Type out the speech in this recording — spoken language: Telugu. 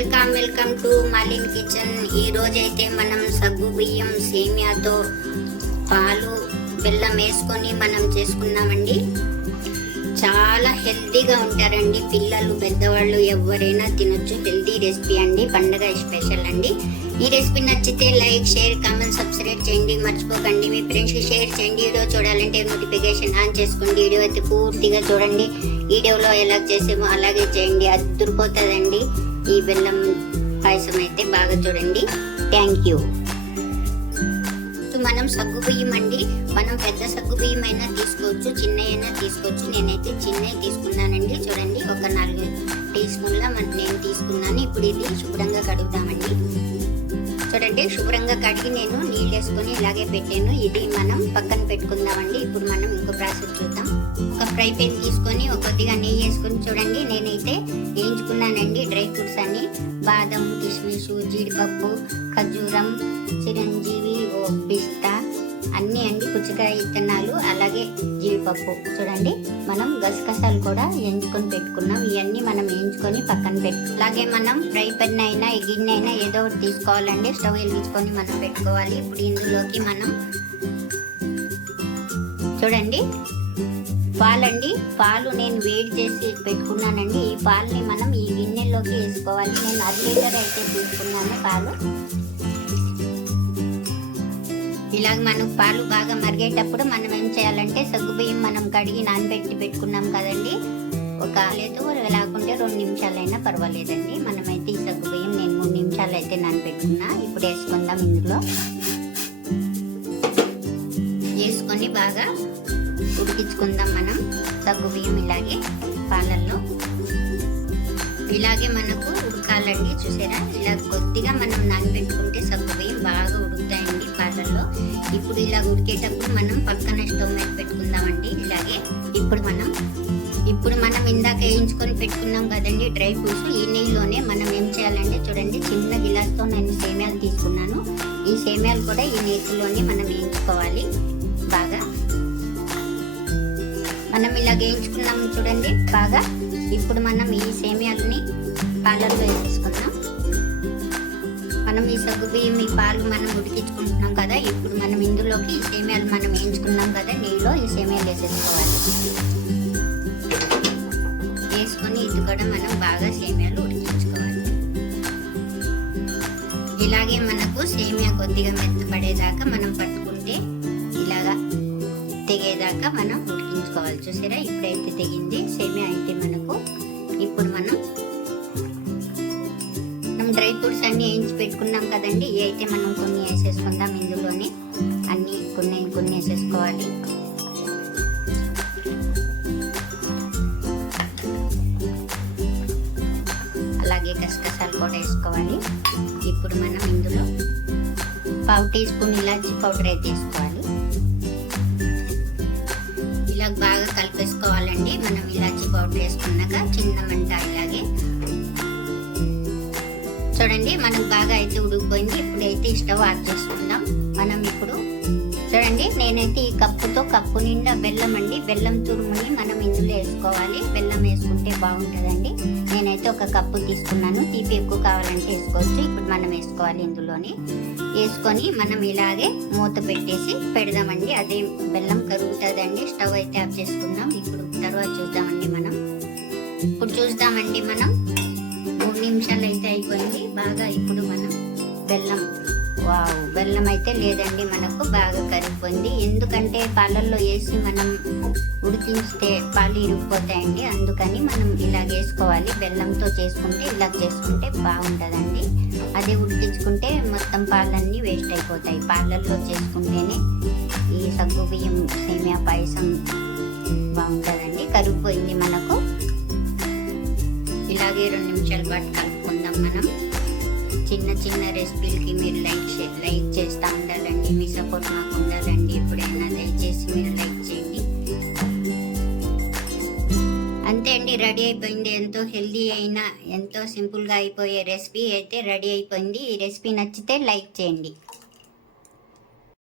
Welcome welcome to Malin kitchen ఈ రోజైతే మనం సగ్గు బియ్యం సేమియాతో పాలు బెల్లం వేసుకొని మనం చేసుకున్నామండి చాలా హెల్తీగా ఉంటారండి పిల్లలు పెద్దవాళ్ళు ఎవరైనా తినొచ్చు. హెల్తీ రెసిపీ అండి. పండగ స్పెషల్ అండి. ఈ రెసిపీ నచ్చితే లైక్ షేర్ కామెంట్ సబ్స్క్రైబ్ చేయండి. మర్చిపోకండి. మీ ఫ్రెండ్స్కి షేర్ చేయండి. వీడియో చూడాలంటే నోటిఫికేషన్ ఆన్ చేసుకోండి వీడియో అయితే పూర్తిగా చూడండి. వీడియోలో ఎలా చేసామో అలాగే చేయండి. అద్దరిపోతుందండి. ఈ బెల్లం పాయసం అయితే బాగా చూడండి. థ్యాంక్ యూ మనం సగ్గు బియ్యం అండి. మనం పెద్ద సగ్గు బియ్యం అయినా తీసుకోవచ్చు చిన్న అయినా తీసుకోవచ్చు. నేనైతే చిన్నవి తీసుకున్నానండి. చూడండి ఒక నాలుగు టీ నేను తీసుకున్నాను. ఇప్పుడు ఇది శుభ్రంగా కడుగుతామండి. చూడండి శుభ్రంగా కడిగి నేను నీళ్ళు వేసుకొని ఇలాగే పెట్టాను. ఇది మనం పక్కన పెట్టుకుందామండి. ఇప్పుడు మనం ఇంకో ప్రాసెస్ చూద్దాం. ఒక ఫ్రై పెన్ తీసుకొని కొద్దిగా నెయ్యి వేసుకొని చూడండి. నేనైతే వేయించుకున్నానండి డ్రై ఫ్రూట్స్ అన్ని. బాదం కిస్మిస్ జీడిపప్పు ఖర్జూరం చిరంజీవి పిస్తా అన్నీ అండి పుచ్చకాయ విత్తనాలు అలాగే జీడిపప్పు. చూడండి మనం గసగసాలు కూడా ఎంచుకొని పెట్టుకున్నాం. ఇవన్నీ మనం వేయించుకొని పక్కన పెట్టు అలాగే మనం ఫ్రై పెన్ అయినా గిన్నె అయినా ఏదో ఒకటి తీసుకోవాలండి. స్టవ్ వెలిగించుకొని మనం పెట్టుకోవాలి. ఇప్పుడు ఇందులోకి మనం చూడండి పాలండి. పాలు నేను వేడి చేసి పెట్టుకున్నానండి. ఈ పాలని మనం ఈ గిన్నెలోకి వేసుకోవాలి. నేను అర లీటర్ అయితే తీసుకున్నాను పాలు. ఇలాగ మనం పాలు బాగా మరిగేటప్పుడు మనం ఏం చేయాలంటే సగ్గుబియ్యం మనం కడిగి నానబెట్టి పెట్టుకున్నాం కదండి. ఒక లేదు లేకుంటే రెండు నిమిషాలైనా పర్వాలేదండి. మనమైతే ఈ సగ్గుబియ్యం నేను మూడు నిమిషాలు అయితే నానబెట్టుకున్నా. ఇప్పుడు వేసుకుందాం ఇందులో. వేసుకొని బాగా ఉడికించుకుందాం మనం సగ్గుబియ్యం ఇలాగే పాలల్లో. ఇలాగే మనకు ఉడకాలండి చూసారా? ఇలా కొద్దిగా మనం నానబెట్టుకుంటే సగ్గుబియ్యం బాగా పాత్రలో ఇప్పుడు ఇలా ఉడికేటప్పుడు మనం పక్కన స్టవ్ మీద పెట్టుకుందామండి. ఇలాగే ఇప్పుడు మనం ఇప్పుడు మనం ఇందాక వేయించుకొని పెట్టుకున్నాం కదండి డ్రై ఫ్రూట్స్. ఈ నెయ్యిలోనే మనం ఏం చేయాలంటే చూడండి చిన్న గిలాస్తో నేను సేమ్యాలు తీసుకున్నాను. ఈ సేమ్యాలు కూడా ఈ నేతిలోనే మనం వేయించుకోవాలి. బాగా మనం ఇలా వేయించుకున్నాం చూడండి బాగా. ఇప్పుడు మనం ఈ సేమ్యాలని పాలల్లో వేసేసుకుందాం. మనం ఈ సగ్గు బియ్యం ఈ పాలు మనం ఉడికించుకుంటున్నాం మనం ఈ సేమియాలు మనం వేయించుకున్నాం కదా నీళ్ళలో ఈ సేమియాలు వేసేసుకోవాలి. వేసుకొని ఇది కూడా మనం బాగా సేమియాలు ఉడికించుకోవాలి. ఇలాగే మనకు సేమియా కొద్దిగా మెత్తపడేదాకా మనం పట్టుకుంటే ఇలాగా తెగేదాకా మనం ఉడికించుకోవాలి. చూసారా? ఇప్పుడైతే తెగింది సేమియా అయితే మనకు ఇప్పుడు మనం డ్రై ఫ్రూట్స్ అన్ని వేయించి పెట్టుకున్నాం కదండి. ఇవి అయితే మనం కొన్ని వేసేసుకుందాం ఇందులోనే. అన్ని కొన్ని కొన్ని వేసేసుకోవాలి. అలాగే గసగసాలు కూడా వేసుకోవాలి. ఇప్పుడు మనం ఇందులో పావు టీ స్పూన్ ఇలాచి పౌడర్ అయితే వేసుకోవాలి. ఇలా బాగా కలిపేసుకోవాలండి. మనం ఇలాచి పౌడర్ వేసుకున్నాక చిన్న మంట ఇలాగే చూడండి మనకు బాగా అయితే ఉడికిపోయింది. ఇప్పుడైతే స్టవ్ ఆఫ్ చేసుకుందాం. మనం ఇప్పుడు చూడండి నేనైతే ఈ కప్పుతో కప్పు నిండా బెల్లం అండి. బెల్లం తురుముని మనం ఇందులో వేసుకోవాలి. బెల్లం వేసుకుంటే బాగుంటుందండి. నేనైతే ఒక కప్పు తీసుకున్నాను. తీపి ఎక్కువ కావాలంటే వేసుకోవచ్చు. ఇప్పుడు మనం వేసుకోవాలి ఇందులోని. వేసుకొని మనం ఇలాగే మూత పెట్టేసి పెడదామండి. అదే బెల్లం కరుగుతుందండి. స్టవ్ అయితే ఆఫ్ చేసుకుందాం. ఇప్పుడు తర్వాత చూద్దామండి మనం. ఇప్పుడు చూద్దామండి మనం. నిమిషాలు అయితే అయిపోయింది. బాగా ఇప్పుడు మనం బెల్లం వావ్ బెల్లం అయితే లేదండి మనకు బాగా కరిగిపోయింది. ఎందుకంటే పాలల్లో వేసి మనం ఉడికించితే పాలు ఇరిగిపోతాయండి. అందుకని మనం ఇలా వేసుకోవాలి. బెల్లంతో చేసుకుంటే ఇలా చేసుకుంటే బాగుంటుందండి. అదే ఉడికించుకుంటే మొత్తం పాలన్నీ వేస్ట్ అయిపోతాయి. పాలల్లో చేసుకుంటేనే ఈ సగ్గు బియ్యం సేమియా పాయసం బాగుంటుందండి. కరిగిపోయింది మనకు. ఇలాగే రెండు నిమిషాల పాటు కలుపుకుందాం మనం. చిన్న చిన్న రెసిపీలకి మీరు లైక్ చే- లైక్ చేస్తూ ఉండాలండి. మీ సపోర్ట్ నాకు ఉండాలండి. ఎప్పుడైనా దయచేసి మీరు లైక్ చేయండి. అంతే అండి. రెడీ అయిపోయింది. ఎంతో హెల్దీ అయినా ఎంతో సింపుల్గా అయిపోయే రెసిపీ అయితే రెడీ అయిపోయింది. ఈ రెసిపీ నచ్చితే లైక్ చేయండి.